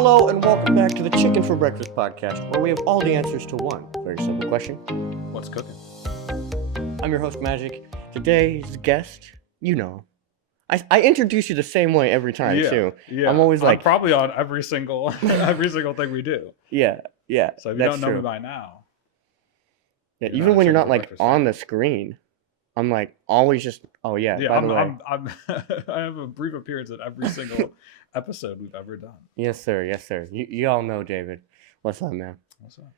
Hello and welcome back to the Chicken for Breakfast podcast, where we have all the answers to one very simple question. What's cooking? I'm your host, Magic. Today's guest, you know. I introduce you the same way every time, too. Yeah. I'm always like... I'm probably on every single thing we do. Yeah. So if you that's don't know true. me by now. Yeah, even when you're not like on the screen, I'm like always just, oh yeah, by the way. I have a brief appearance in every single episode we've ever done. Yes, sir. Yes, sir. You all know David. What's up, man? What's up?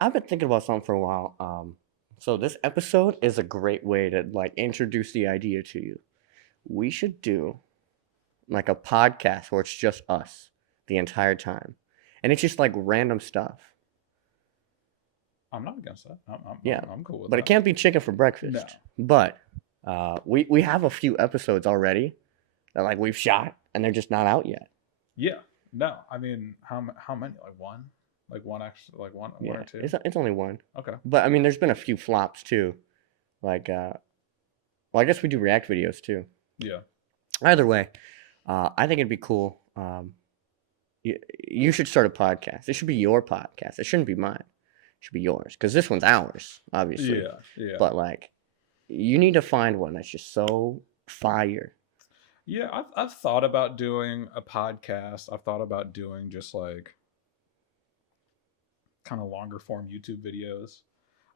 I've been thinking about something for a while. So this episode is a great way to like introduce the idea to you. We should do like a podcast where it's just us the entire time, and it's just like random stuff. I'm not against that. I'm cool with but that. It can't be chicken for breakfast. No. But we have a few episodes already that like we've shot and they're just not out yet. Yeah. No. I mean, how many? Like one? Like one extra? Like one or two? It's only one. Okay. But I mean, there's been a few flops too. Like, well, I guess we do react videos too. Yeah. Either way, I think it'd be cool. You should start a podcast. It should be your podcast. It shouldn't be mine. It should be yours because this one's ours, obviously. Yeah. But like, you need to find one that's just so fire. Yeah, I've thought about doing a podcast. I've thought about doing just like kind of longer form YouTube videos.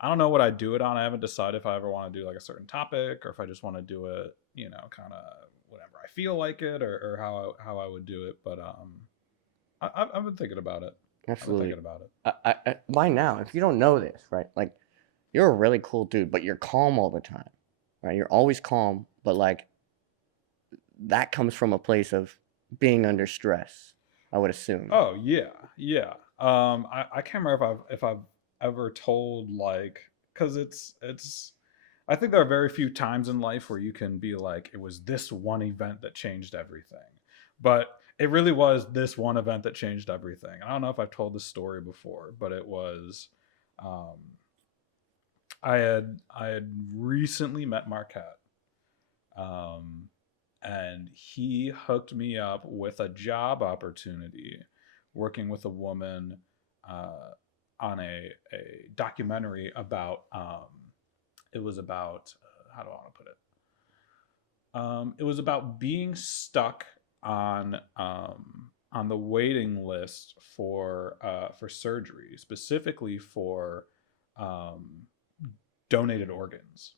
I don't know what I'd do it on. I haven't decided if I ever want to do like a certain topic or if I just want to do it, kind of whenever I feel like it or how I would do it. But I've been thinking about it. Absolutely. I've been thinking about it. By now, if you don't know this, right? Like, you're a really cool dude, but you're calm all the time, right? You're always calm, but like, that comes from a place of being under stress, I would assume. Oh yeah. I can't remember if I've ever told like, because it's I think there are very few times in life where you can be like, it was this one event that changed everything, but it really was this one event that changed everything. I don't know if I've told this story before, but it was I had recently met Marquette. And he hooked me up with a job opportunity working with a woman on a documentary about, it was about, how do I want to put it? It was about being stuck on the waiting list for surgery, specifically for donated organs.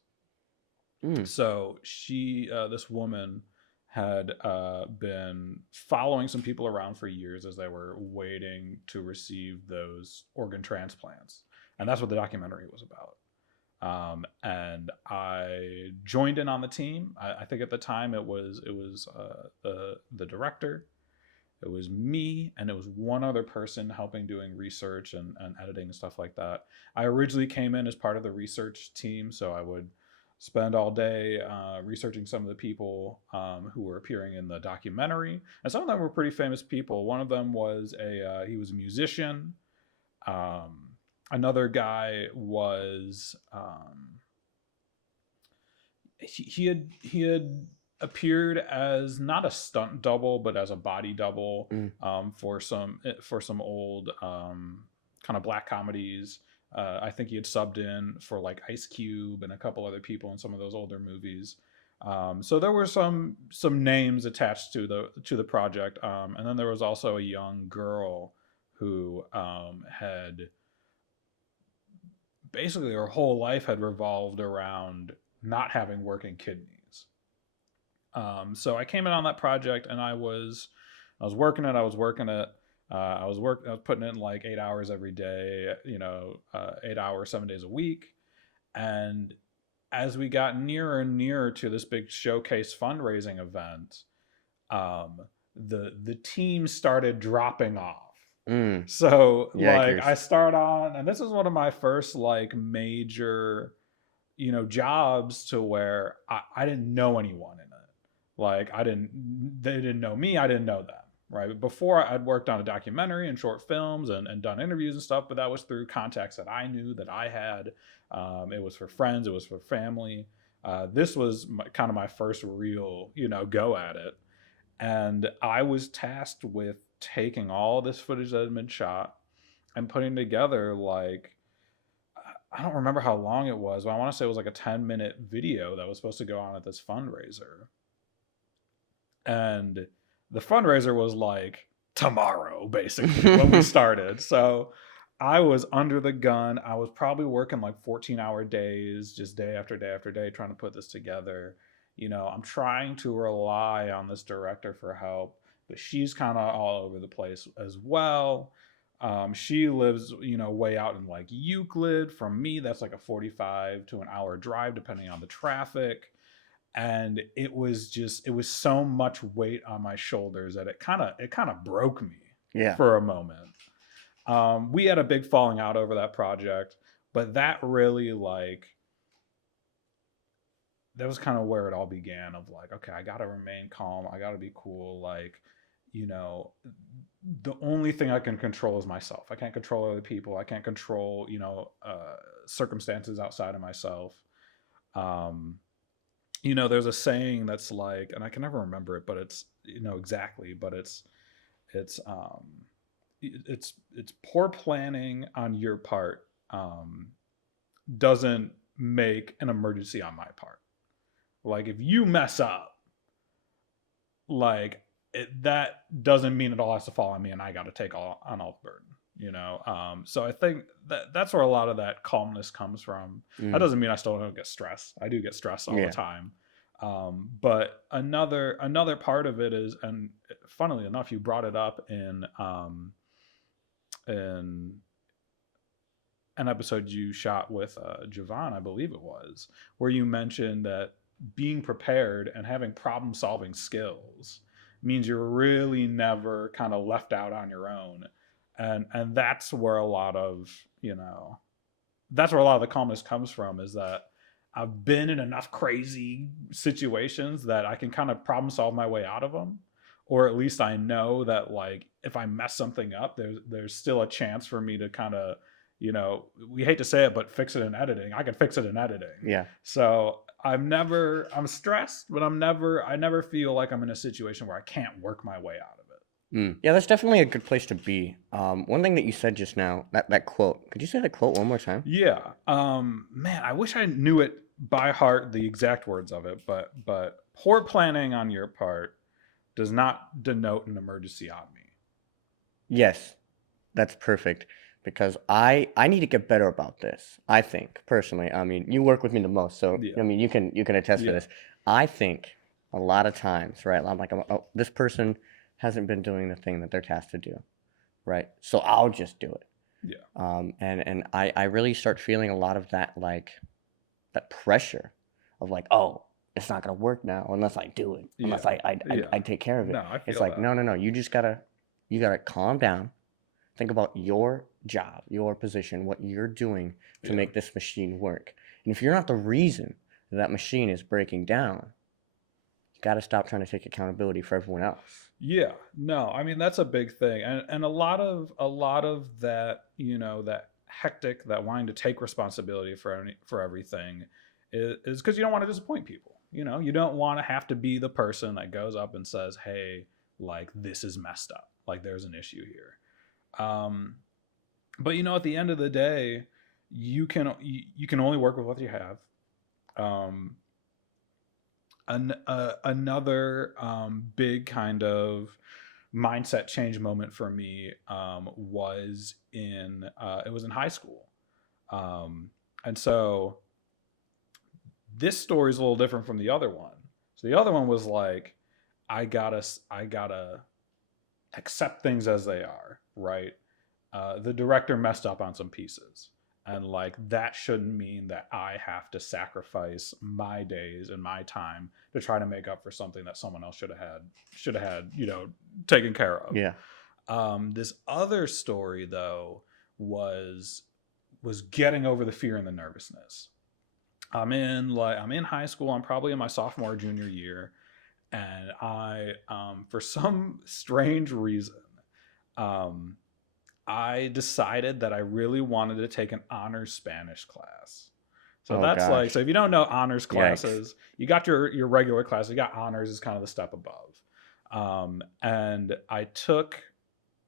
So she, this woman, had been following some people around for years as they were waiting to receive those organ transplants, and that's what the documentary was about. And I joined in on the team. I think at the time it was the director, it was me, and it was one other person helping doing research and editing and stuff like that. I originally came in as part of the research team, so I would spend all day researching some of the people who were appearing in the documentary, and some of them were pretty famous people. One of them was he was a musician. Another guy was he had appeared as not a stunt double but as a body double for some old kind of black comedies. I think he had subbed in for like Ice Cube and a couple other people in some of those older movies. So there were some names attached to the project. And then there was also a young girl who had basically her whole life had revolved around not having working kidneys. So I came in on that project and I was working it. I was putting in like 8 hours every day, 8 hours, 7 days a week. And as we got nearer and nearer to this big showcase fundraising event, the team started dropping off. So like I start on, and this is one of my first like major, jobs to where I didn't know anyone in it. Like they didn't know me. I didn't know them. Right. Before I'd worked on a documentary and short films and done interviews and stuff, but that was through contacts that I knew that I had. It was for friends. It was for family. This was kind of my first real, go at it. And I was tasked with taking all this footage that had been shot and putting together like, I don't remember how long it was, but I want to say it was like a 10-minute video that was supposed to go on at this fundraiser. And the fundraiser was like tomorrow, basically, when we started. So I was under the gun. I was probably working like 14-hour days, just day after day after day, trying to put this together. I'm trying to rely on this director for help, but she's kind of all over the place as well. She lives, way out in like Euclid. From me, that's like a 45 to an hour drive, depending on the traffic. And it was so much weight on my shoulders that it kind of broke me for a moment. We had a big falling out over that project, but that really that was kind of where it all began, of like, okay, I got to remain calm. I got to be cool. Like, the only thing I can control is myself. I can't control other people. I can't control, circumstances outside of myself. There's a saying that's like, and I can never remember it, but it's, exactly, but it's poor planning on your part doesn't make an emergency on my part. Like, if you mess up, like, that doesn't mean it all has to fall on me and I got to take all the burden, so I think that's where a lot of that calmness comes from. That doesn't mean I still don't get stressed. I do get stressed all the time. But another part of it is, and funnily enough, you brought it up in an episode you shot with Javon, I believe it was, where you mentioned that being prepared and having problem solving skills means you're really never kind of left out on your own. And that's where a lot of the calmness comes from, is that I've been in enough crazy situations that I can kind of problem solve my way out of them. Or at least I know that, like, if I mess something up, there's still a chance for me to kind of, we hate to say it, but fix it in editing. I can fix it in editing. Yeah. So I'm stressed, but I never feel like I'm in a situation where I can't work my way out of it. Yeah, that's definitely a good place to be. One thing that you said just now, that quote, could you say that quote one more time? Yeah. Man, I wish I knew it by heart, the exact words of it, but poor planning on your part does not denote an emergency on me. Yes, that's perfect. Because I need to get better about this. I think personally. I mean, you work with me the most, so I mean, you can attest to this. I think a lot of times, right? I'm like, oh, this person hasn't been doing the thing that they're tasked to do, right? So I'll just do it. Yeah. And I really start feeling a lot of that, like, that pressure of like, oh, it's not gonna work now unless I do it, unless I take care of it. No, I feel it's like, that. no. You just gotta calm down. Think about your job, your position, what you're doing to make this machine work. And if you're not the reason that machine is breaking down, you got to stop trying to take accountability for everyone else. Yeah, no, I mean, that's a big thing. And a lot of that, that hectic, that wanting to take responsibility for everything is because you don't want to disappoint people. You don't want to have to be the person that goes up and says, hey, like, this is messed up. Like, there's an issue here. But at the end of the day, you can only work with what you have. Another big kind of mindset change moment for me was in high school, and so this story is a little different from the other one. So the other one was like, I gotta accept things as they are, right? The director messed up on some pieces, and like, that shouldn't mean that I have to sacrifice my days and my time to try to make up for something that someone else should have had taken care of. Yeah. This other story though was getting over the fear and the nervousness. I'm in high school. I'm probably in my sophomore or junior year, and I for some strange reason I decided that I really wanted to take an honors Spanish class. So like, so if you don't know honors classes, you got your regular class, you got honors is kind of the step above. And I took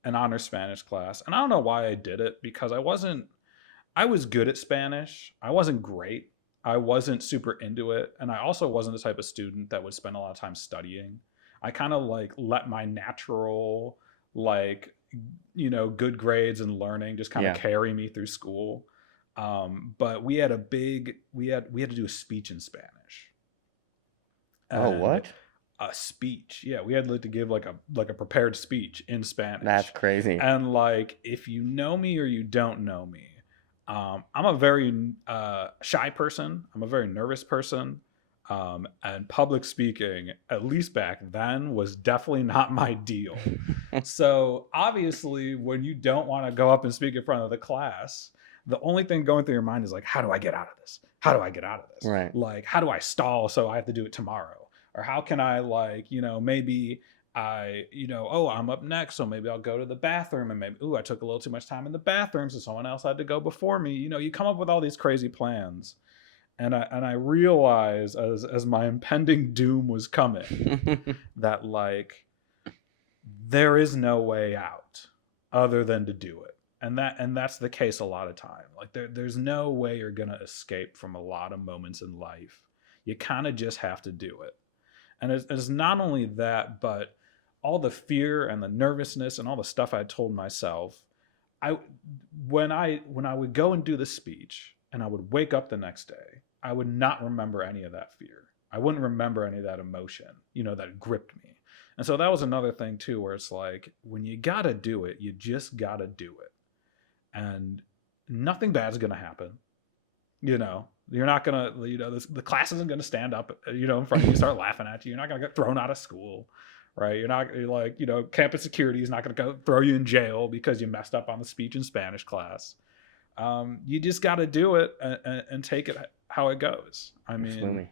an honor Spanish class. And I don't know why I did it, because I was good at Spanish. I wasn't great. I wasn't super into it. And I also wasn't the type of student that would spend a lot of time studying. I kind of like let my natural, like, good grades and learning just kind of Yeah. carry me through school. But we had we had to do a speech in Spanish. Oh, And what? a speech. Yeah, we had to give like a prepared speech in Spanish. That's crazy. And like, if you know me or you don't know me, I'm a very shy person. I'm a very nervous person. And public speaking, at least back then, was definitely not my deal. So obviously, when you don't want to go up and speak in front of the class, the only thing going through your mind is like, how do I get out of this? How do I get out of this? Right. Like, how do I stall so I have to do it tomorrow? Or how can I, like, maybe oh, I'm up next, so maybe I'll go to the bathroom, and maybe, I took a little too much time in the bathroom, so someone else had to go before me. You come up with all these crazy plans. And I realized as my impending doom was coming that, like, there is no way out other than to do it. And that's the case a lot of time. Like, there's no way you're gonna escape from a lot of moments in life. You kind of just have to do it. And it's not only that, but all the fear and the nervousness and all the stuff I told myself. When I would go and do the speech and I would wake up the next day, I would not remember any of that fear. I wouldn't remember any of that emotion, that gripped me. And so that was another thing too, where it's like, when you gotta do it, you just gotta do it. And nothing bad's gonna happen. You're not gonna, the class isn't gonna stand up, in front of you, start laughing at you. You're not gonna get thrown out of school, right? You're like, campus security is not gonna go throw you in jail because you messed up on the speech in Spanish class. You just got to do it and take it how it goes. I mean, Absolutely.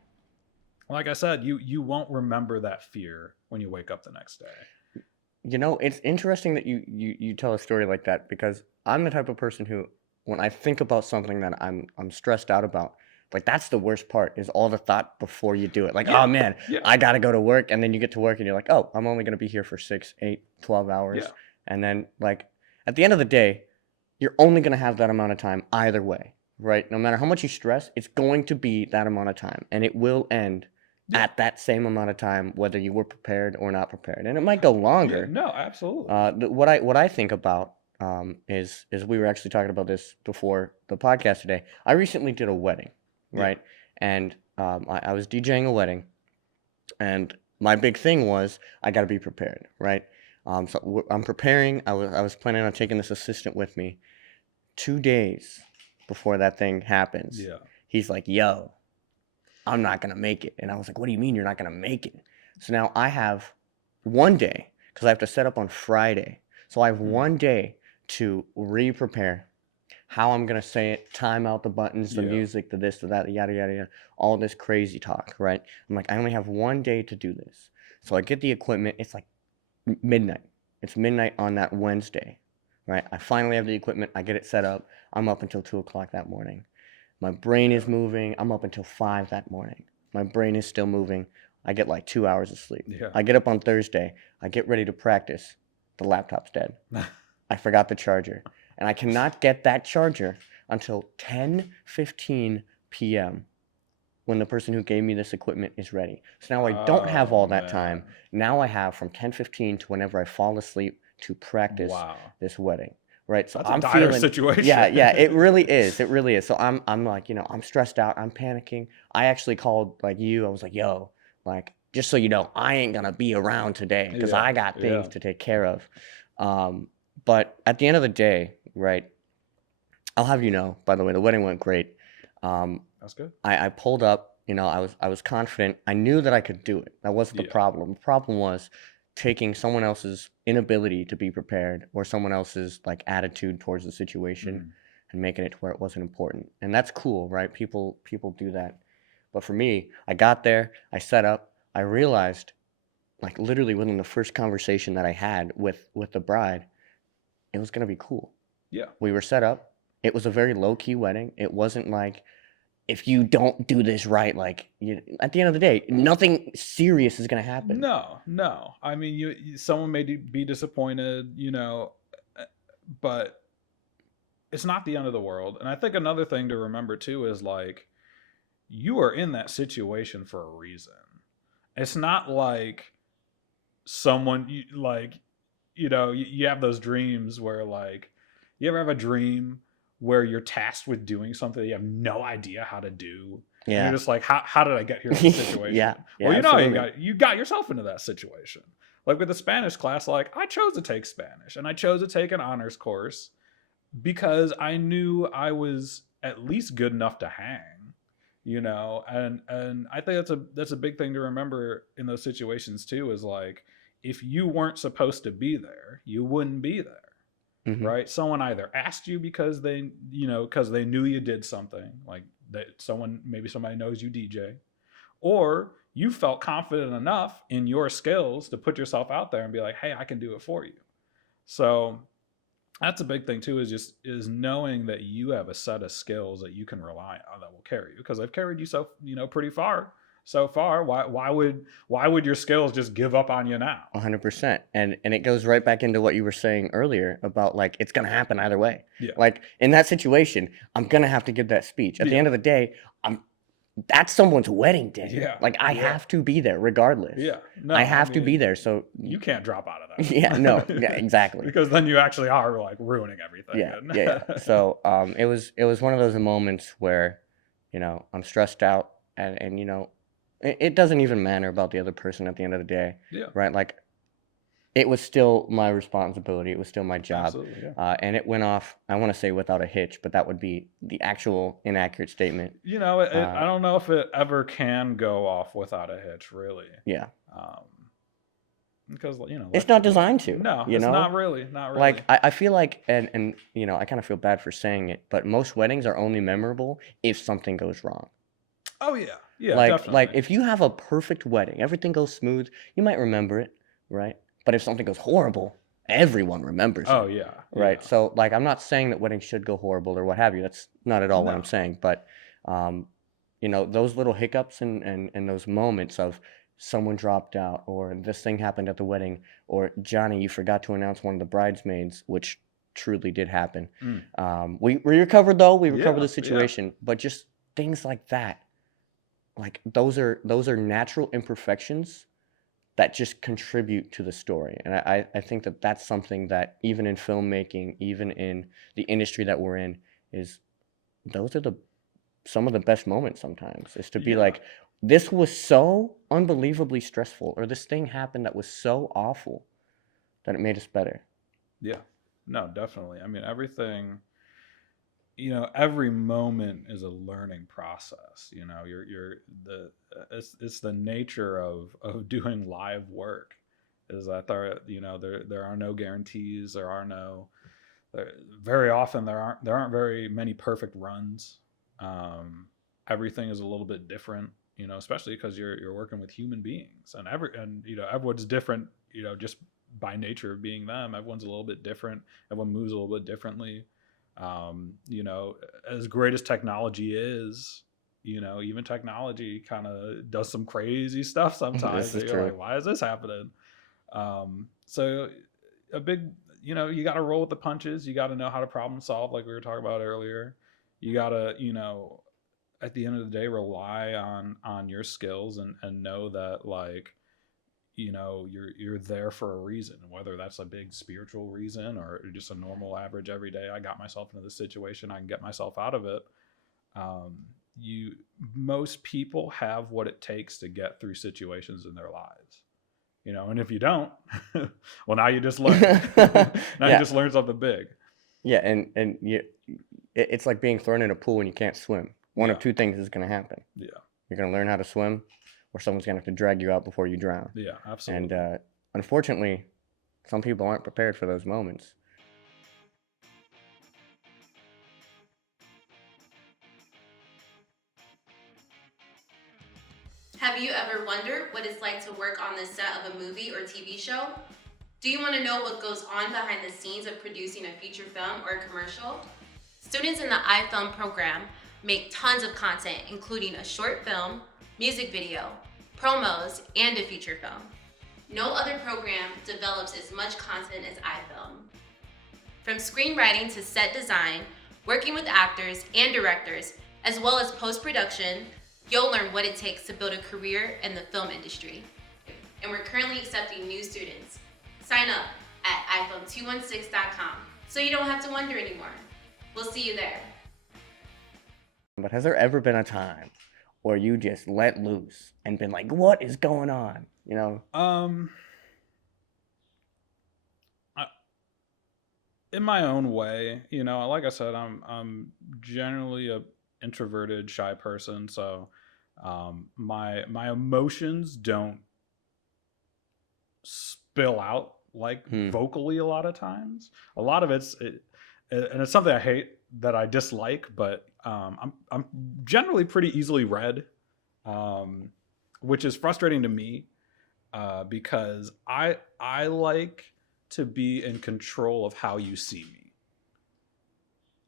like I said, you won't remember that fear when you wake up the next day. It's interesting that you tell a story like that, because I'm the type of person who, when I think about something that I'm stressed out about, like, that's the worst part, is all the thought before you do it. Like, Yeah. oh man, Yeah. I gotta go to work, and then you get to work and you're like, oh, I'm only gonna be here for 6, 8, 12 hours. Yeah. And then, like, at the end of the day, you're only gonna have that amount of time either way, right? No matter how much you stress, it's going to be that amount of time, and it will end Yeah. at that same amount of time, whether you were prepared or not prepared. And it might go longer. Yeah, no, absolutely. What I think about is we were actually talking about this before the podcast today. I recently did a wedding, Yeah. right? And I was DJing a wedding, and my big thing was I got to be prepared, right? So I'm preparing. I was planning on taking this assistant with me. 2 days before that thing happens, Yeah. he's like, "Yo, I'm not gonna make it." And I was like, "What do you mean you're not gonna make it?" So now I have 1 day, because I have to set up on Friday. So I have 1 day to re-prepare how I'm gonna say it, time out the buttons, the Yeah. music, the this, the that, yada yada yada, all this crazy talk, right? I'm like, I only have 1 day to do this. So I get the equipment. It's like midnight. It's midnight on that Wednesday, right? I finally have the equipment. I get it set up. I'm up until 2 o'clock that morning. My brain is moving. I'm up until 5 that morning. My brain is still moving. I get like 2 hours of sleep. Yeah. I get up on Thursday. I get ready to practice. The laptop's dead. I forgot the charger. And I cannot get that charger until 10:15 p.m. when the person who gave me this equipment is ready. So now I don't have all that time. Man. Now I have from 10:15 to whenever I fall asleep to practice Wow. this wedding, right? So That's I'm a dire feeling situation. yeah, it really is. It really is. So I'm like, I'm stressed out. I'm panicking. I actually called like you. I was like, yo, like, just so you know, I ain't gonna be around today because Yeah, I got things yeah. to take care of. But at the end of the day, right? I'll have you know, by the way, the wedding went great. That's good. I pulled up, I was confident. I knew that I could do it. That wasn't the Yeah. problem. The problem was taking someone else's inability to be prepared, or someone else's like attitude towards the situation, Mhm. and making it to where it wasn't important. And that's cool, right? People do that. But for me, I got there, I set up, I realized, like, literally within the first conversation that I had with the bride, it was gonna be cool. Yeah. We were set up. It was a very low key wedding. It wasn't like, if you don't do this right, like, at the end of the day, nothing serious is gonna happen. No. I mean, someone may be disappointed. but it's not the end of the world. And I think another thing to remember too is like, you are in that situation for a reason. It's not like someone you have those dreams where like, you ever have a dream where you're tasked with doing something that you have no idea how to do? And Yeah. you're just like, how did I get here in this situation? Yeah. Well, Absolutely. you got yourself into that situation. Like with the Spanish class, like I chose to take Spanish and I chose to take an honors course because I knew I was at least good enough to hang, and I think that's a big thing to remember in those situations too, is like, if you weren't supposed to be there, you wouldn't be there. Hmm. Right? Someone either asked you because because they knew you did something, like that maybe somebody knows you DJ, or you felt confident enough in your skills to put yourself out there and be like, hey, I can do it for you. So that's a big thing too, is knowing that you have a set of skills that you can rely on that will carry you, because they've carried you pretty far so far. Why would your skills just give up on you now? 100%. And it goes right back into what you were saying earlier about like, it's going to happen either way. Yeah. Like in that situation, I'm going to have to give that speech. At the Yeah. end of the day, that's someone's wedding day. Yeah. Like I Yeah. have to be there regardless. Yeah. No, I have to be mean, there. So you can't drop out of that. yeah, no, yeah, exactly. Because then you actually are like ruining everything. Yeah. So it was one of those moments where, I'm stressed out and it doesn't even matter about the other person at the end of the day. Yeah. Right? Like it was still my responsibility. It was still my job. Absolutely, yeah. And it went off, I want to say without a hitch, but that would be the actual inaccurate statement. I don't know if it ever can go off without a hitch, really. Yeah. Because it's not designed to. No, it's not really. Like I feel like, and I kind of feel bad for saying it, but most weddings are only memorable if something goes wrong. Oh yeah, yeah, like definitely. Like if you have a perfect wedding, everything goes smooth, you might remember it, right? But if something goes horrible, everyone remembers it. Oh yeah. Right. Yeah. So like, I'm not saying that weddings should go horrible or what have you. That's not at all what I'm saying. But those little hiccups and those moments of someone dropped out, or this thing happened at the wedding, or Johnny, you forgot to announce one of the bridesmaids, which truly did happen. We recovered though. We recovered the situation, but just things like that. Like those are natural imperfections that just contribute to the story. And I think that that's something that even in filmmaking, even in the industry that we're in, is those are some of the best moments sometimes, is to be like, this was so unbelievably stressful, or this thing happened that was so awful that it made us better. Yeah, no, definitely. I mean, everything, every moment is a learning process. It's the nature of doing live work, is that there are no guarantees. Very often there aren't very many perfect runs. Everything is a little bit different, especially because you're working with human beings, and everyone's different, just by nature of being them. Everyone's a little bit different. Everyone moves a little bit differently. As great as technology is, even technology kind of does some crazy stuff sometimes. This is You're true. like, why is this happening? So a big, you got to roll with the punches. You got to know how to problem solve, like we were talking about earlier. You got to, at the end of the day, rely on your skills and know that, like, you're there for a reason, whether that's a big spiritual reason or just a normal average every day. I got myself into this situation, I can get myself out of it. Most people have what it takes to get through situations in their lives, and if you don't, well, now you just learn. You just learn something big. Yeah. And it's like being thrown in a pool and you can't swim. One of two things is going to happen. Yeah. You're going to learn how to swim, or someone's going to have to drag you out before you drown. Yeah, absolutely. And unfortunately, some people aren't prepared for those moments. Have you ever wondered what it's like to work on the set of a movie or TV show? Do you want to know what goes on behind the scenes of producing a feature film or a commercial? Students in the iFilm program make tons of content, including a short film, music video, promos, and a feature film. No other program develops as much content as iFilm. From screenwriting to set design, working with actors and directors, as well as post-production, you'll learn what it takes to build a career in the film industry. And we're currently accepting new students. Sign up at ifilm216.com so you don't have to wonder anymore. We'll see you there. But has there ever been a time where you just let loose and been like, what is going on? You know? In my own way, you know, like I said, I'm generally a introverted, shy person, so my emotions don't spill out like vocally a lot of times. A lot of and it's something I hate, that I dislike, but I'm generally pretty easily read, which is frustrating to me, because I like to be in control of how you see me.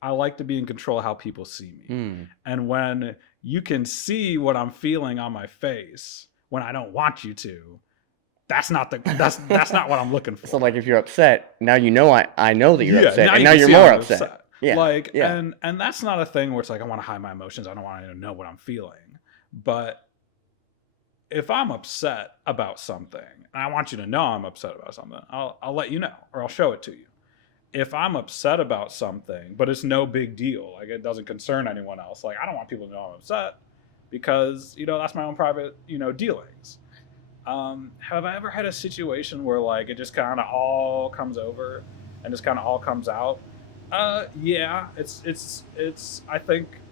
I like to be in control of how people see me. And when you can see what I'm feeling on my face when I don't want you to, that's not what I'm looking for. So like if you're upset, now you know I know that you're upset, and now you you're see more I'm upset. Yeah. And that's not a thing where it's like I want to hide my emotions. I don't want to know what I'm feeling. But if I'm upset about something, and I want you to know I'm upset about something, I'll let you know, or I'll show it to you. If I'm upset about something, but it's no big deal, like it doesn't concern anyone else, like I don't want people to know I'm upset, because, you know, that's my own private, you know, dealings. Have I ever had a situation where like it just kind of all comes over and just kind of all comes out? Yeah, it's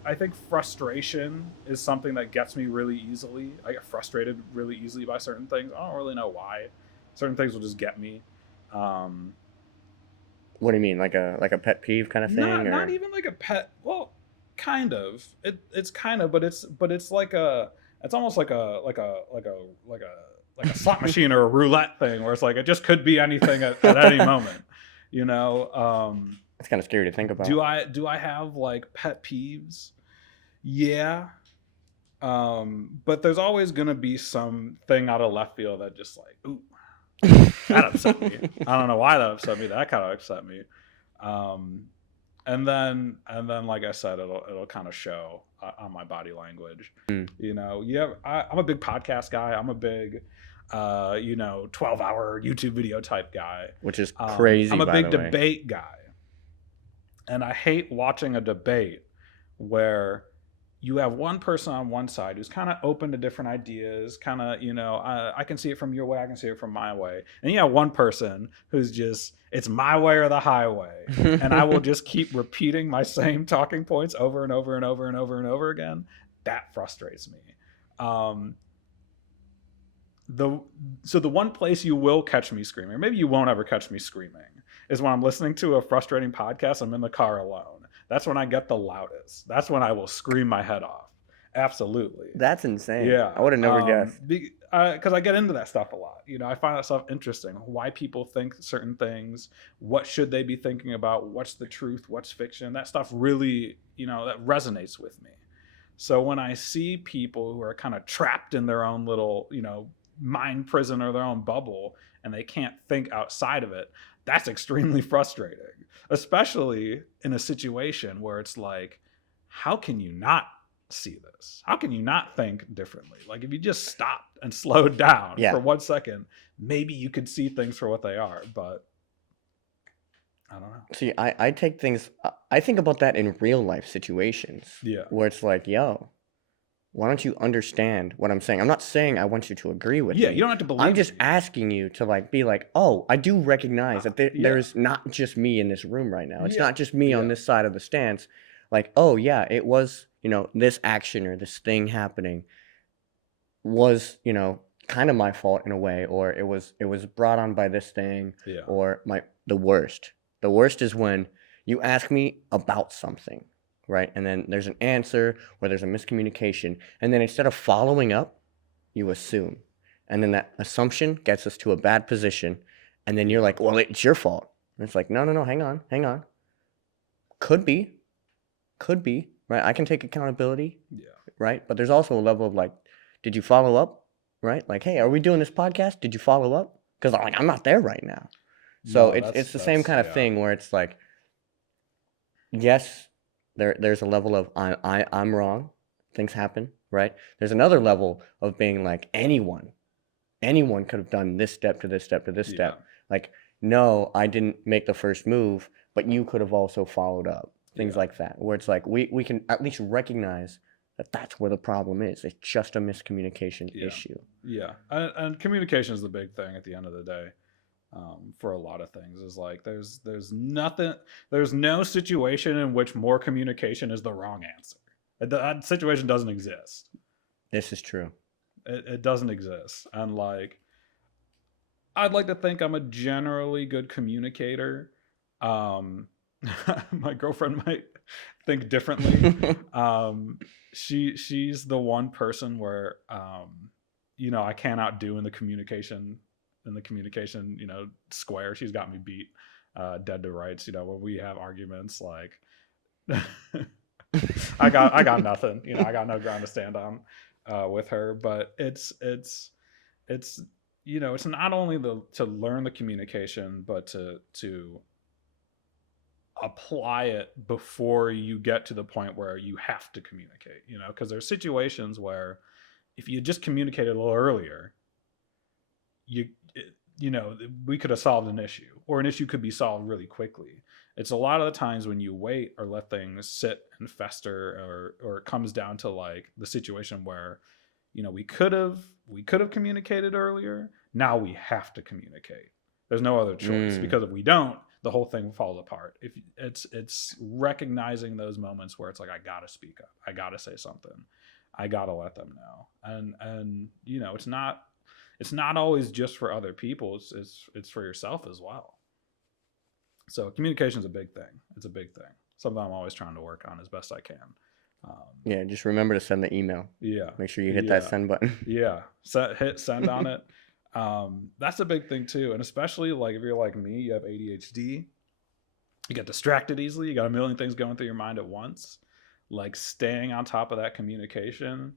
I think frustration is something that gets me really easily. I get frustrated really easily by certain things. I don't really know why. Certain things will just get me. What do you mean, like a pet peeve kind of thing? Not even like a pet. Well, kind of. It's kind of, but it's like it's almost like a slot machine or a roulette thing, where it's like it just could be anything at any moment. You know. It's kind of scary to think about. Do I have like pet peeves? Yeah. But there's always gonna be something out of left field that just like, ooh, that upset me. I don't know why that upset me. That kind of upset me. And then like I said, it'll kind of show on my body language. You know, I'm a big podcast guy. I'm a big 12-hour YouTube video type guy, which is crazy. I'm a big debate guy. And I hate watching a debate where you have one person on one side who's kind of open to different ideas, kind of, you know, I can see it from your way, I can see it from my way. And you have one person who's just, it's my way or the highway. And I will just keep repeating my same talking points over and over and over and over and over again. That frustrates me. So the one place you will catch me screaming, or maybe you won't ever catch me screaming, is when I'm listening to a frustrating podcast. I'm in the car alone. That's when I get the loudest. That's when I will scream my head off. Absolutely. That's insane. Yeah. I would have never guessed. Because I get into that stuff a lot. You know, I find that stuff interesting. Why people think certain things. What should they be thinking about? What's the truth? What's fiction? That stuff really, you know, that resonates with me. So when I see people who are kind of trapped in their own little, you know, mind prison or their own bubble, and they can't think outside of it, that's extremely frustrating, especially in a situation where it's like, how can you not see this? How can you not think differently? Like if you just stopped and slowed down for 1 second, maybe you could see things for what they are, but I don't know. See, I take things, I think about that in real life situations. Yeah. Where it's like, yo, why don't you understand what I'm saying? I'm not saying I want you to agree with me. Yeah, you don't have to believe I'm just me. asking you to like be like, oh, I do recognize that there's not just me in this room right now. It's not just me on this side of the stance. Like, oh yeah, it was, you know, this action or this thing happening was, you know, kind of my fault in a way, or it was brought on by this thing, or the worst. The worst is when you ask me about something, right? And then there's an answer or there's a miscommunication. And then instead of following up, you assume. And then that assumption gets us to a bad position. And then you're like, well, it's your fault. And it's like, no, hang on. Could be, right? I can take accountability, right? But there's also a level of like, did you follow up, right? Like, hey, are we doing this podcast? Did you follow up? Because I'm not there right now. So it's the same kind of thing where it's like, yes, there's a level of I'm wrong. Things happen, right? There's another level of being like anyone could have done this step to this step to this Yeah. step. Like, no, I didn't make the first move, but you could have also followed up. Things Yeah. like that, where it's like we can at least recognize that that's where the problem is. It's just a miscommunication Yeah. issue. Yeah. And communication is the big thing at the end of the day. For a lot of things is like there's no situation in which more communication is the wrong answer. That situation doesn't exist. This is true. It doesn't exist. And like I'd like to think I'm a generally good communicator. My girlfriend might think differently. She's the one person where I can't outdo in the communication square. She's got me beat dead to rights. When we have arguments, like I got nothing. I got no ground to stand on with her. But it's it's not only to learn the communication, but to apply it before you get to the point where you have to communicate. Because there's situations where if you just communicated a little earlier, we could have solved an issue, or an issue could be solved really quickly. It's a lot of the times when you wait or let things sit and fester, or it comes down to like the situation where we could have communicated earlier. Now we have to communicate. There's no other choice, because if we don't, the whole thing falls apart. If it's recognizing those moments where it's like, I gotta speak up, I gotta say something, I gotta let them know. And it's not always just for other people. It's for yourself as well. So communication is a big thing. It's a big thing. Something I'm always trying to work on as best I can. Yeah, just remember to send the email. Yeah. Make sure you hit that send button. Yeah. Hit send on it. That's a big thing too. And especially like if you're like me, you have ADHD, you get distracted easily. You got a million things going through your mind at once. Like staying on top of that communication,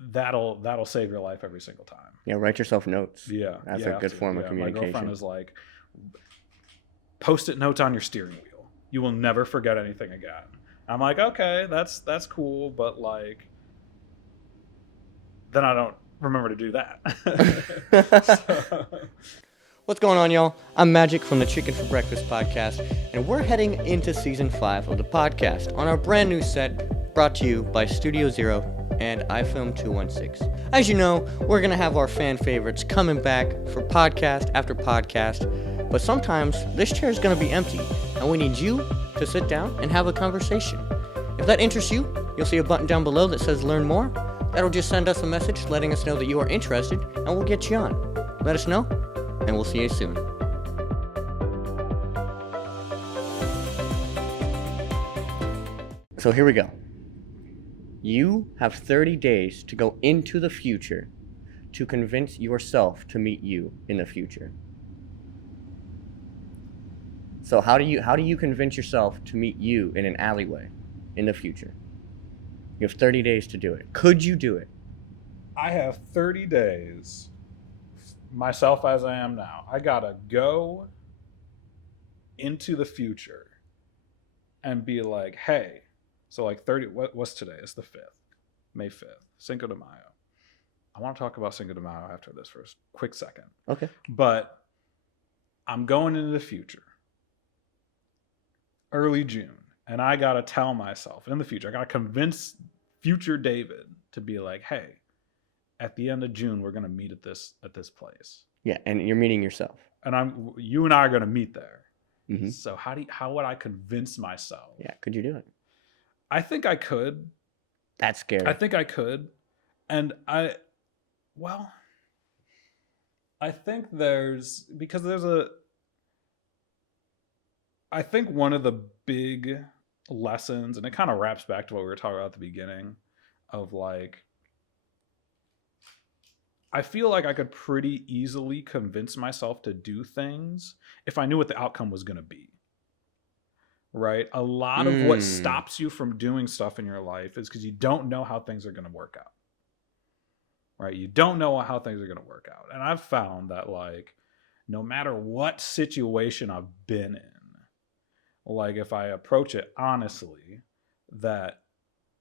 that'll save your life every single time. Yeah, write yourself notes. Yeah. That's a good form of communication. My girlfriend is like, Post-it notes on your steering wheel. You will never forget anything again. I'm like, okay, that's cool, but like, then I don't remember to do that. What's going on, y'all? I'm Magic from the Chicken for Breakfast podcast, and we're heading into season 5 of the podcast on our brand new set, brought to you by Studio Zero and iFilm 216. As you know, we're going to have our fan favorites coming back for podcast after podcast, but sometimes this chair is going to be empty, and we need you to sit down and have a conversation. If that interests you, you'll see a button down below that says Learn More. That'll just send us a message letting us know that you are interested, and we'll get you on. Let us know, and we'll see you soon. So here we go. You have 30 days to go into the future to convince yourself to meet you in the future. So how do you convince yourself to meet you in an alleyway in the future? You have 30 days to do it. Could you do it? I have 30 days, myself as I am now. I gotta go into the future and be like, hey, so like 30, what's today? It's the 5th, May 5th, Cinco de Mayo. I want to talk about Cinco de Mayo after this for a quick second. Okay. But I'm going into the future, early June, and I got to tell myself in the future, I got to convince future David to be like, hey, at the end of June, we're going to meet at this place. Yeah, and you're meeting yourself. And you and I are going to meet there. Mm-hmm. So how would I convince myself? Yeah, could you do it? I think I could. That's scary. I think I could. And I think I think one of the big lessons, and it kind of wraps back to what we were talking about at the beginning of like, I feel like I could pretty easily convince myself to do things if I knew what the outcome was going to be. Right? A lot of what stops you from doing stuff in your life is because you don't know how things are going to work out. Right? You don't know how things are going to work out. And I've found that like, no matter what situation I've been in, like if I approach it honestly, that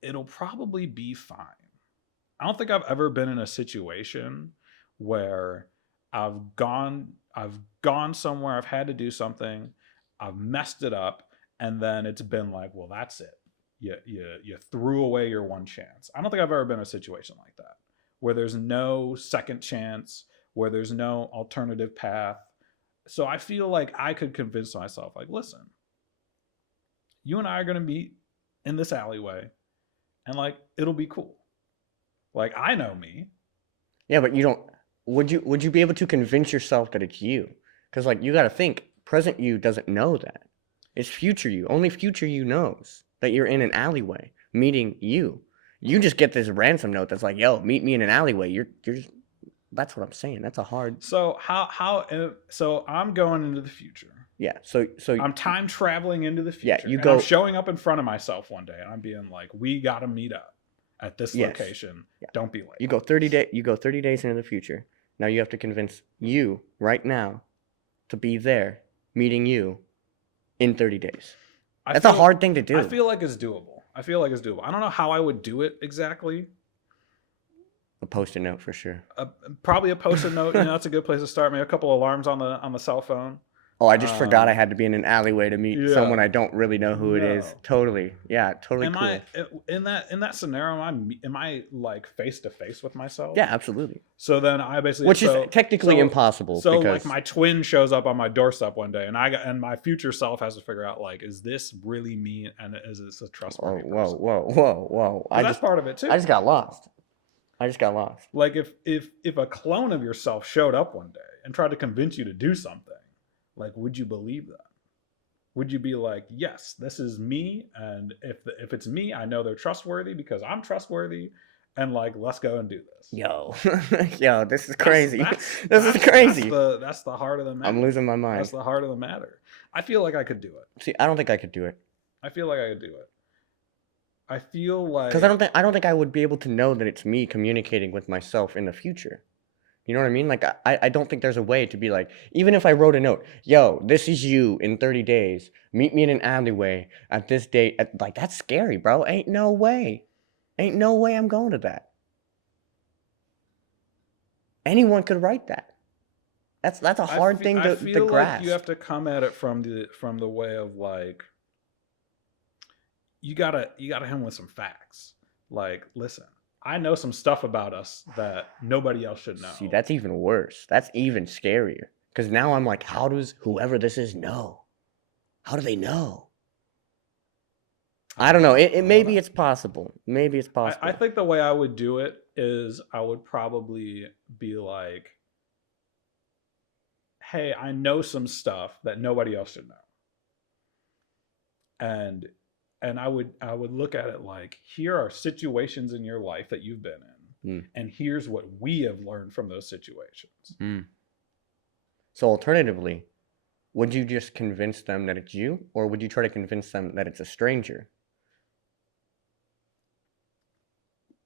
it'll probably be fine. I don't think I've ever been in a situation where I've gone somewhere, I've had to do something, I've messed it up, and then it's been like, well, that's it. You threw away your one chance. I don't think I've ever been in a situation like that, where there's no second chance, where there's no alternative path. So I feel like I could convince myself, like, listen, you and I are gonna meet in this alleyway, and like it'll be cool. Like, I know me. Yeah, but you don't. Would you be able to convince yourself that it's you? Because like you got to think, present you doesn't know that. It's future you. Only future you knows that you're in an alleyway meeting you. You just get this ransom note that's like, "Yo, meet me in an alleyway." You're just. That's what I'm saying. That's a hard. So so I'm going into the future. Yeah. So I'm time traveling into the future. Yeah, you and go- I'm showing up in front of myself one day, and I'm being like, "We got to meet up at this Yes. location. Yeah. Don't be late." you go 30 days into the future. Now you have to convince you right now to be there meeting you in 30 days. I That's a feel- hard thing to do. I feel like it's doable. I don't know how I would do it exactly. A post-it note for sure. Probably a post-it note. That's a good place to start. Maybe a couple alarms on the cell phone. Oh, I just forgot I had to be in an alleyway to meet yeah. someone I don't really know who it is. No. Totally. Yeah, totally Am cool. I in that scenario? Am I like face to face with myself? Yeah, absolutely. So then I basically, Which is technically impossible. So because like my twin shows up on my doorstep one day, and my future self has to figure out, like, is this really me, and is this a trustworthy person? Whoa. But that's part of it too. I just got lost. Like if a clone of yourself showed up one day and tried to convince you to do something, like, would you believe that? Would you be like, yes, this is me, and if it's me, I know they're trustworthy because I'm trustworthy, and like, let's go and do this. Yo, this is crazy. That's This is crazy. That's the heart of the matter. I'm losing my mind. That's the heart of the matter. I feel like I could do it. See, I don't think I could do it. I feel like I could do it. I feel like, Because I don't think I would be able to know that it's me communicating with myself in the future. You know what I mean? Like I don't think there's a way to be like, even if I wrote a note, yo, this is you in 30 days. Meet me in an alleyway at this date. Like, that's scary, bro. Ain't no way I'm going to that. Anyone could write that. That's a hard thing to feel grasp. like you have to come at it from the way of like, you gotta hit him with some facts. Like, listen, I know some stuff about us that nobody else should know. See, that's even worse. That's even scarier. Because now I'm like, how does whoever this is know? How do they know? I don't know. Maybe it's possible. Maybe it's possible. I think the way I would do it is I would probably be like, hey, I know some stuff that nobody else should know. And I would look at it like, here are situations in your life that you've been in, and here's what we have learned from those situations. So alternatively, would you just convince them that it's you, or would you try to convince them that it's a stranger?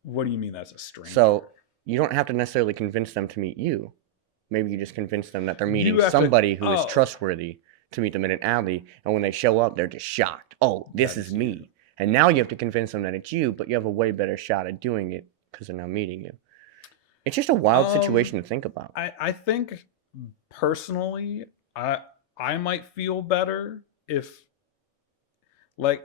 What do you mean that's a stranger? So you don't have to necessarily convince them to meet you. Maybe you just convince them that they're meeting have to- somebody who is oh. trustworthy to meet them in an alley, and when they show up, they're just shocked. Oh, this That's is me. And now you have to convince them that it's you, but you have a way better shot at doing it because they're now meeting you. It's just a wild situation to think about. I think personally, I might feel better if, like,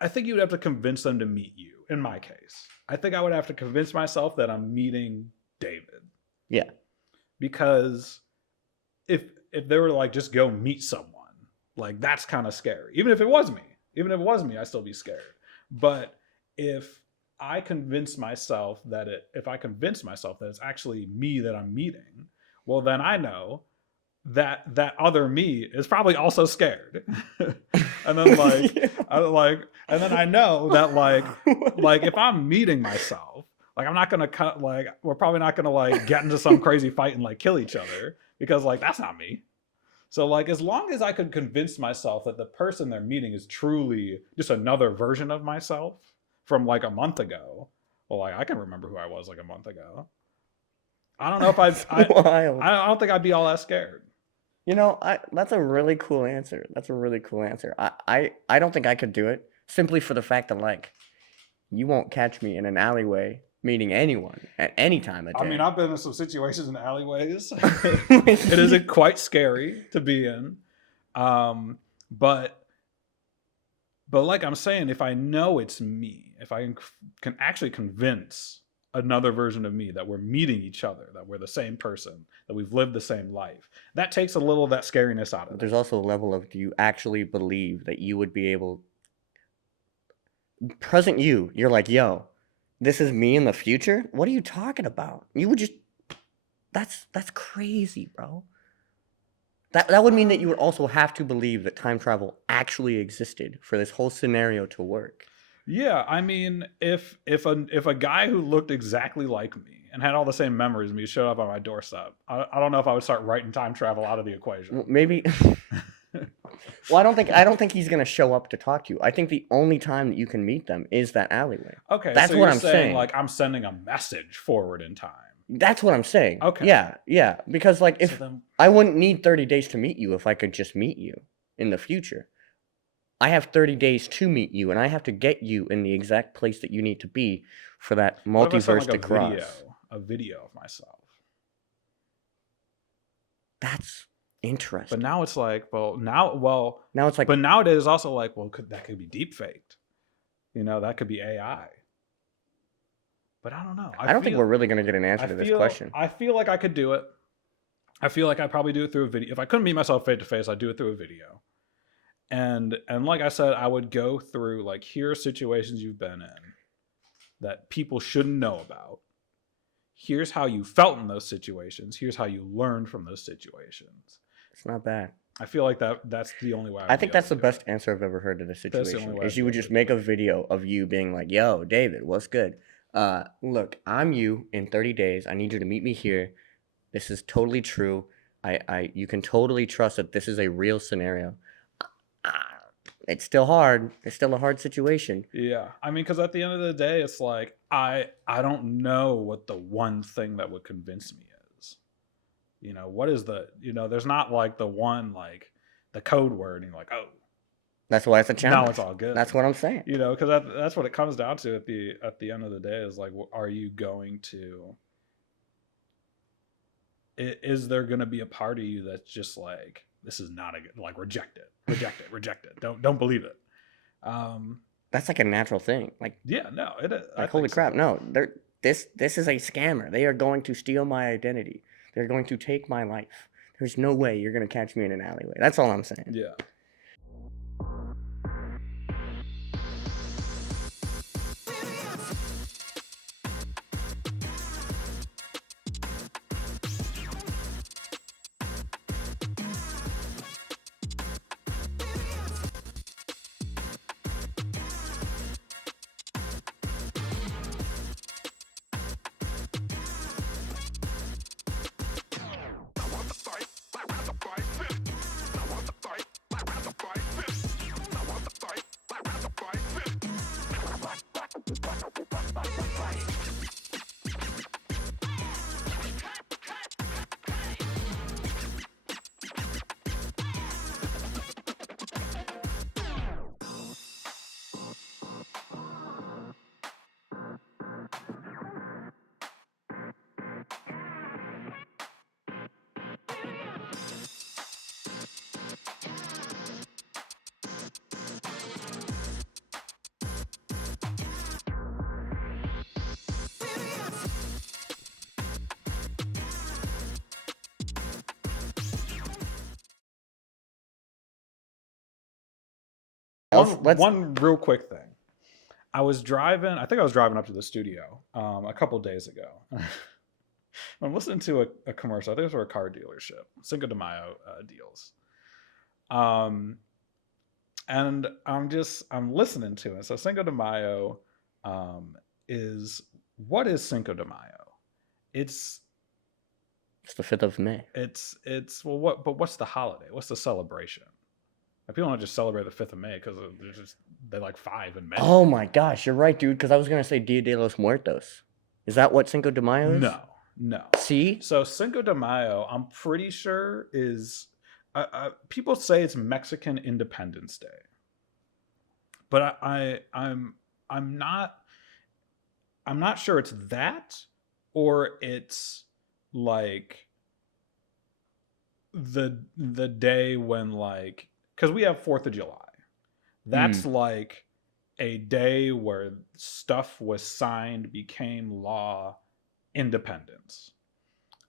I think you would have to convince them to meet you. In my case, I think I would have to convince myself that I'm meeting David. Yeah. Because if they were like, just go meet someone, like, that's kind of scary. Even if it was me, I'd still be scared. But if I convince myself that it's actually me that I'm meeting, well, then I know that other me is probably also scared. And then and then I know that like if I'm meeting myself, like, I'm not gonna we're probably not gonna like get into some crazy fight and like kill each other, because like, that's not me. So like, as long as I could convince myself that the person they're meeting is truly just another version of myself from like a month ago, well, like, I can remember who I was like a month ago. I don't know if I don't think I'd be all that scared. You know, that's a really cool answer. That's a really cool answer. I don't think I could do it simply for the fact that like you won't catch me in an alleyway meeting anyone at any time of day. I mean, I've been in some situations in alleyways. It isn't quite scary to be in. But like I'm saying, if I know it's me, if I can actually convince another version of me that we're meeting each other, that we're the same person, that we've lived the same life, that takes a little of that scariness out of it. There's also a level of, do you actually believe that you would be able, present you're like, yo, this is me in the future? What are you talking about? You would just, that's crazy, bro. That would mean that you would also have to believe that time travel actually existed for this whole scenario to work. Yeah, I mean, if a guy who looked exactly like me and had all the same memories as me showed up on my doorstep, I don't know if I would start writing time travel out of the equation. Well, maybe. Well, I don't think he's gonna show up to talk to you. I think the only time that you can meet them is that alleyway. Okay, That's so what you're I'm saying. Like I'm sending a message forward in time. That's what I'm saying. Okay. Yeah. Because like if So then, I wouldn't need 30 days to meet you if I could just meet you in the future. I have 30 days to meet you, and I have to get you in the exact place that you need to be for that what if I send, multiverse like, to cross. a video of myself? That's interesting. But now it's like, now Now it's like, but nowadays it's also like, well, that could be deep faked. You know, that could be AI. But I don't know. I don't think we're really going to get an answer to this question. I feel like I could do it. I feel like I'd probably do it through a video. If I couldn't meet myself face to face, I'd do it through a video. And like I said, I would go through like, here are situations you've been in that people shouldn't know about. Here's how you felt in those situations. Here's how you learned from those situations. It's not bad. I feel like that's the only way. I think that's the best answer I've ever heard to this That's the only situation. way Is I'd you be would able just to make do a video of you being like, "Yo, David, what's good? Look, I'm you in 30 days. I need you to meet me here. This is totally true. You can totally trust that this is a real scenario. It's still hard. It's still a hard situation. Yeah, I mean, because at the end of the day, it's like I don't know what the one thing that would convince me is. You know, what is there's not like the one, like the code word, and you're like, oh, That's why it's a challenge. now it's all good. That's what I'm saying. You know, because that's what it comes down to at the end of the day is like, are you going to? Is there going to be a part of you that's just like, this is not a good, like, reject it, don't believe it. That's like a natural thing. Like, Yeah, no, it is. like holy crap, no. This is a scammer. They are going to steal my identity. They're going to take my life. There's no way you're going to catch me in an alleyway. That's all I'm saying. Yeah. One real quick thing. I think I was driving up to the studio a couple days ago. I'm listening to a commercial. I think it was for a car dealership, Cinco de Mayo deals. And I'm listening to it. So Cinco de Mayo what is Cinco de Mayo? It's the 5th of May. It's but what's the holiday? What's the celebration? Like, people don't just celebrate the 5th of May because they're like 5 in May. Oh my gosh, you're right, dude. Because I was gonna say Dia de los Muertos. Is that what Cinco de Mayo is? No. See? So Cinco de Mayo, I'm pretty sure, is people say it's Mexican Independence Day, but I'm not sure it's that, or it's like the day when, like, because we have 4th of July. That's like a day where stuff was signed, became law, independence.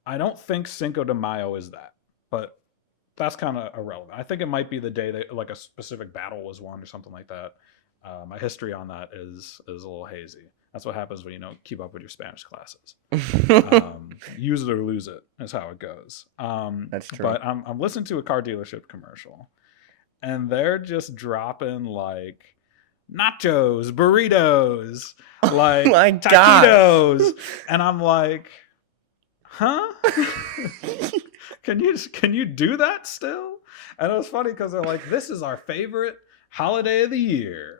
I don't think Cinco de Mayo is that, but that's kind of irrelevant. I think it might be the day that like a specific battle was won or something like that. My history on that is a little hazy. That's what happens when you don't keep up with your Spanish classes. Use it or lose it is how it goes. That's true. But I'm listening to a car dealership commercial, and they're just dropping like nachos, burritos, like my taquitos, gosh. and I'm like, huh? Can you do that still? And it was funny because they're like, this is our favorite holiday of the year.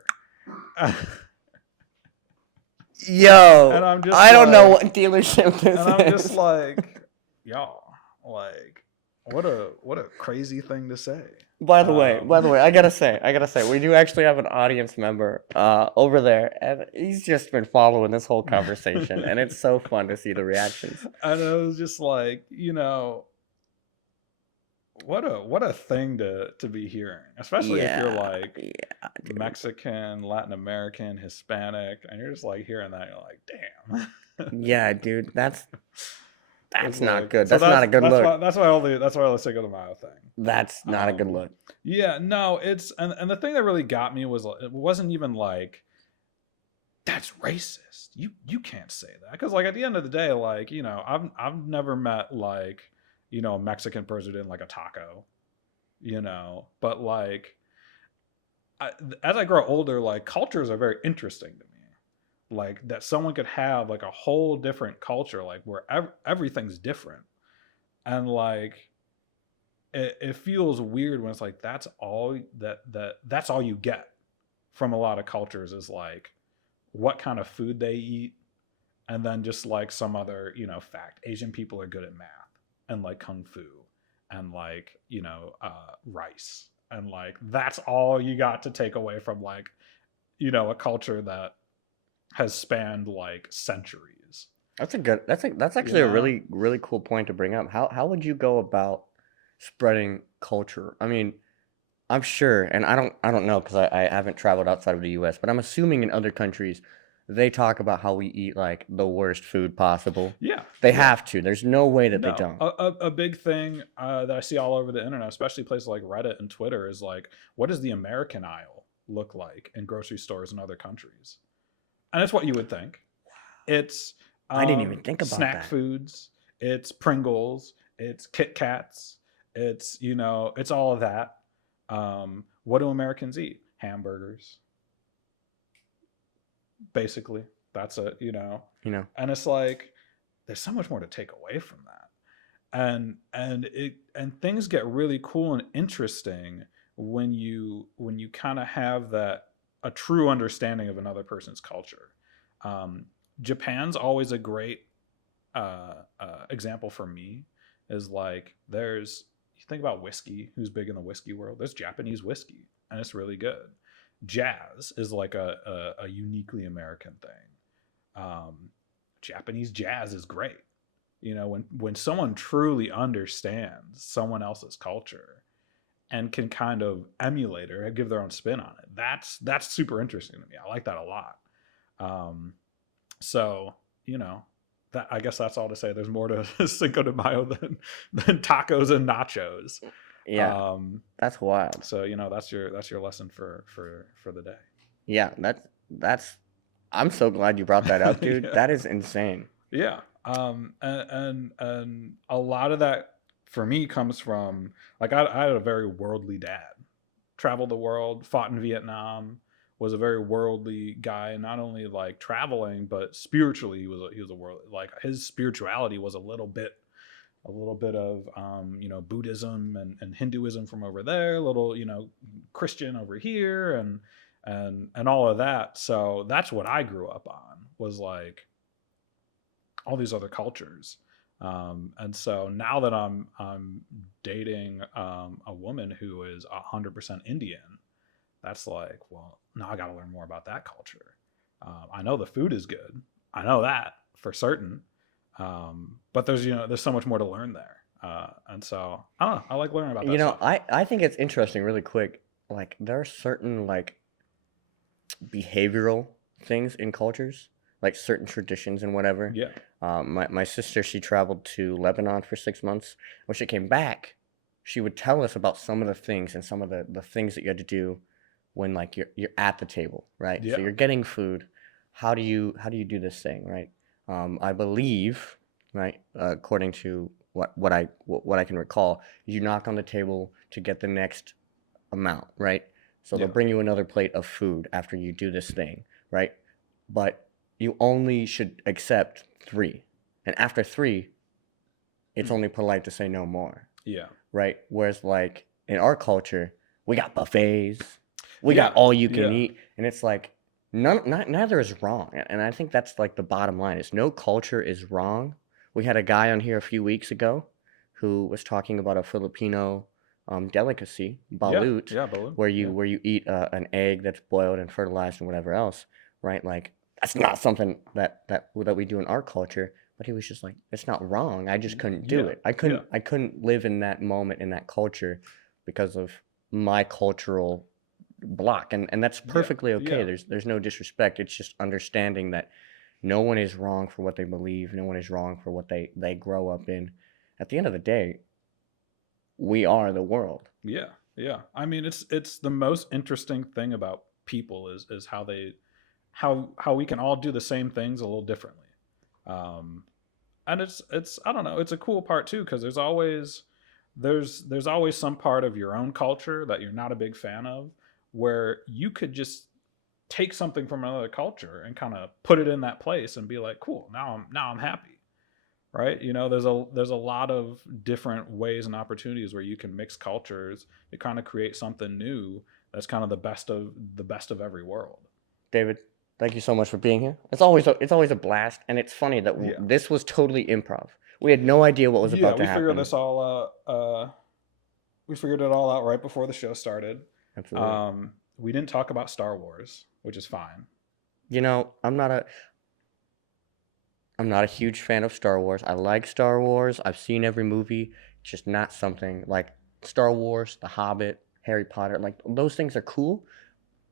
Yo, And I'm just I don't know like- what dealership this And I'm is. just like, y'all, like, what a crazy thing to say. By the way, I gotta say, we do actually have an audience member over there, and he's just been following this whole conversation, and it's so fun to see the reactions. And it was just like, you know, what a thing to be hearing, especially if you're like dude. Mexican, Latin American, Hispanic, and you're just like hearing that, you're like, damn. Yeah, dude, that's It's not like- good. so That's not a good look. That's why I was sick of the Mayo thing. That's not a good look. Yeah, no, it's and the thing that really got me was it wasn't even like that's racist. You can't say that, because like at the end of the day, like, you know, I've never met like, you know, a Mexican person in like a taco, you know, but like as I grow older, like cultures are very interesting to me. Like that someone could have like a whole different culture, like where everything's different, and like it feels weird when it's like that's all that's all you get from a lot of cultures is like what kind of food they eat, and then just like some other, you know, fact. Asian people are good at math and like kung fu and like, you know, rice, and like that's all you got to take away from like, you know, a culture that has spanned like centuries. That's actually Yeah. a really cool point to bring up. How would you go about spreading culture? I mean, I'm sure, and I don't know because I haven't traveled outside of the U.S., but I'm assuming in other countries they talk about how we eat like the worst food possible. Yeah, They yeah. have to. There's no way that they No, don't. a big thing that I see all over the internet, especially places like Reddit and Twitter, is like, what does the American aisle look like in grocery stores in other countries? And it's what you would think. It's I didn't even think about snack that. foods. It's Pringles. It's Kit Kats. It's, you know, it's all of that. What do Americans eat? Hamburgers. Basically, that's it. You know. You know. And it's like there's so much more to take away from that, and things get really cool and interesting when you kind of have that a true understanding of another person's culture. Japan's always a great example for me. Is like you think about whiskey, who's big in the whiskey world. There's Japanese whiskey, and it's really good. Jazz is like a uniquely American thing. Japanese jazz is great. You know, when someone truly understands someone else's culture and can kind of emulate or give their own spin on it, that's super interesting to me. I like that a lot. So, you know, that I guess that's all to say. There's more to Cinco de Mayo than tacos and nachos. Yeah, that's wild. So, you know, that's your lesson for the day. Yeah, that's. I'm so glad you brought that up, dude. Yeah. That is insane. Yeah. And a lot of that for me comes from like I had a very worldly dad. Traveled the world, fought in Vietnam, was a very worldly guy, not only like traveling, but spiritually he was a world, like his spirituality was a little bit of you know, Buddhism and Hinduism from over there, a little, you know, Christian over here, and all of that. So that's what I grew up on, was like all these other cultures. And so now that I'm dating a woman who is 100% Indian, that's like, well, now I got to learn more about that culture. I know the food is good. I know that for certain. But there's so much more to learn there. And so I don't know. I like learning about that stuff. I think it's interesting really quick. Like there are certain like behavioral things in cultures, like certain traditions and whatever. Yeah. My sister, she traveled to Lebanon for 6 months. When she came back, she would tell us about some of the things and some of the things that you had to do when like you're at the table, right? Yeah. So you're getting food. How do you do this thing, right? I believe, right, according to what I can recall, you knock on the table to get the next amount, right? So they'll Yeah. bring you another plate of food after you do this thing, right? But you only should accept 3. And after 3, it's Hmm. only polite to say no more, Yeah. right? Whereas like in our culture, we got buffets, we got Yeah. all you can Yeah. eat, and it's like neither is wrong. And I think that's like the bottom line is no culture is wrong. We had a guy on here a few weeks ago who was talking about a Filipino delicacy, Yeah. balut, Yeah. Balloon. where Yeah. you eat an egg that's boiled and fertilized and whatever else, right? Like that's not something that we do in our culture. But he was just like, it's not wrong. I just couldn't do Yeah. it. I couldn't live in that moment in that culture because of my cultural block, and that's Yeah. perfectly okay. Yeah. There's no disrespect. It's just understanding that no one is wrong for what they believe. No one is wrong for what they grow up in. At the end of the day, we are the world. Yeah, yeah. I mean, it's the most interesting thing about people is how we can all do the same things a little differently. Um, and it's I don't know, it's a cool part too because there's always some part of your own culture that you're not a big fan of where you could just take something from another culture and kind of put it in that place and be like, cool, now I'm happy, right? There's a lot of different ways and opportunities where you can mix cultures to kind of create something new that's kind of the best of every world. David, thank you so much for being here. It's always a blast, and it's funny that Yeah. this was totally improv. We had no idea what was about to we figured happen. this all we figured it all out right before the show started. Absolutely. We didn't talk about Star Wars, which is fine. I'm not a huge fan of Star Wars. I like Star Wars. I've seen every movie. It's just not something like Star Wars, The Hobbit, Harry Potter. Like those things are cool.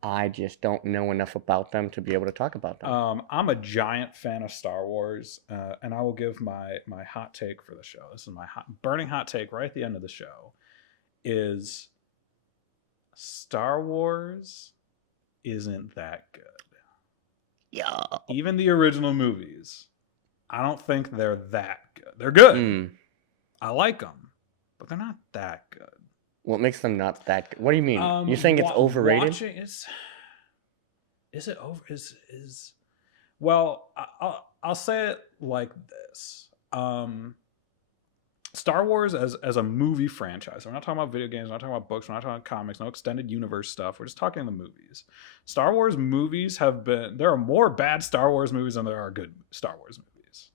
I just don't know enough about them to be able to talk about them. I'm a giant fan of Star Wars, and I will give my hot take for the show. This is my burning hot take right at the end of the show. Is Star Wars isn't that good. Yeah. Even the original movies, I don't think they're that good. They're good. I like them, but they're not that good. What makes them not that good? What do you mean? You're saying it's overrated? Watching is it over? Well, I'll say it like this. Star Wars as a movie franchise. We're not talking about video games. We're not talking about books. We're not talking about comics. No extended universe stuff. We're just talking the movies. Star Wars movies there are more bad Star Wars movies than there are good Star Wars movies.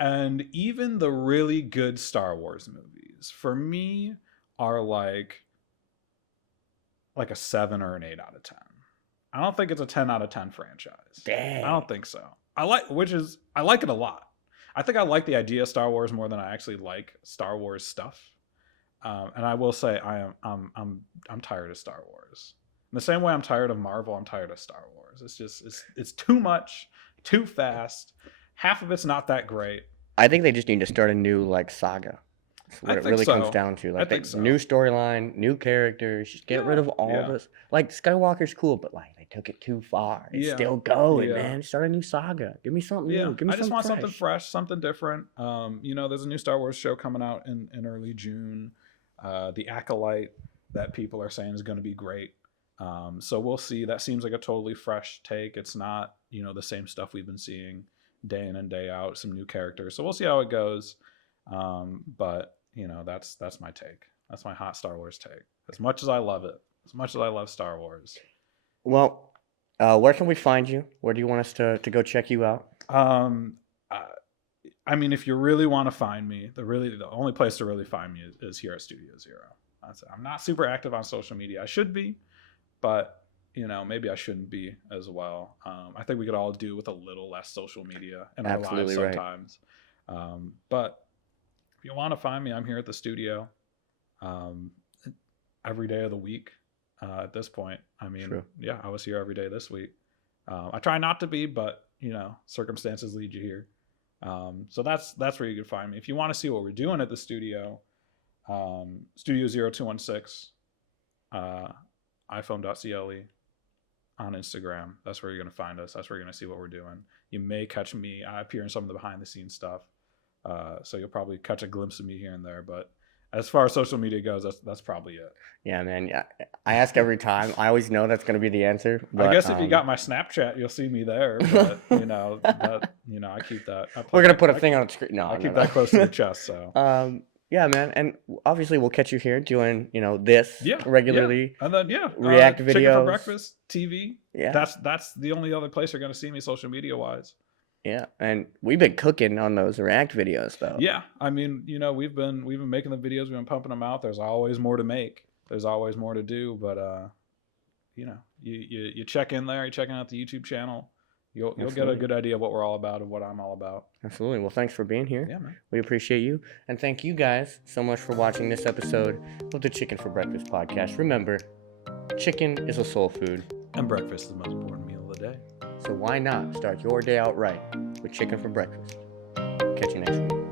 And even the really good Star Wars movies, for me, are like a 7 or an 8 out of 10. I don't think it's a 10 out of 10 franchise. Dang. I don't think so. I like it a lot. I think I like the idea of Star Wars more than I actually like Star Wars stuff. And I will say I'm tired of Star Wars. In the same way I'm tired of Marvel, I'm tired of Star Wars. It's too much, too fast. Half of it's not that great. I think they just need to start a new like saga. That's what it really comes down to. Like new storyline, new characters. Just get rid of all this. Like Skywalker's cool, but like they took it too far. It's still going, man. Start a new saga. Give me something new. Give me I just want fresh. something fresh, something different. There's a new Star Wars show coming out in early June. The Acolyte that people are saying is going to be great. So we'll see. That seems like a totally fresh take. It's not, the same stuff we've been seeing day in and day out, some new characters. So we'll see how it goes. But that's my take. That's my hot Star Wars take. As much as I love it, as much as I love Star Wars. Well, where can we find you? Where do you want us to go check you out? I I mean, if you really want to find me, the only place to really find me is here at Studio Zero. I'm not super active on social media. I should be, but maybe I shouldn't be as well. I think we could all do with a little less social media in our lives sometimes. But if you want to find me, I'm here at the studio every day of the week at this point. I mean, True. Yeah, I was here every day this week. I try not to be, but circumstances lead you here. So that's where you can find me. If you want to see what we're doing at the studio, Studio 0216, iPhone.cle on Instagram. That's where you're going to find us. That's where you're going to see what we're doing. You may catch me. I appear in some of the behind the scenes stuff. So you'll probably catch a glimpse of me here and there, but as far as social media goes, that's probably it. Yeah, man. Yeah, I ask every time. I always know that's going to be the answer. But, I guess if you got my Snapchat, you'll see me there. But I keep that. We're gonna put a thing on the screen. No, I keep that close to the chest. So. Yeah, man, and obviously we'll catch you here doing this regularly. Yeah. And then react videos, Chicken for Breakfast, TV. Yeah, that's the only other place you're gonna see me social media wise. Yeah, and we've been cooking on those React videos though. Yeah, I mean, we've been making the videos, we've been pumping them out. There's always more to make. There's always more to do, but you check in there, you're checking out the YouTube channel. You'll get a good idea of what we're all about and what I'm all about. Absolutely. Well, thanks for being here. Yeah, man. We appreciate you. And thank you guys so much for watching this episode of the Chicken for Breakfast podcast. Remember, chicken is a soul food. And breakfast is the most important meal of the day. So why not start your day out right with chicken for breakfast? Catch you next week.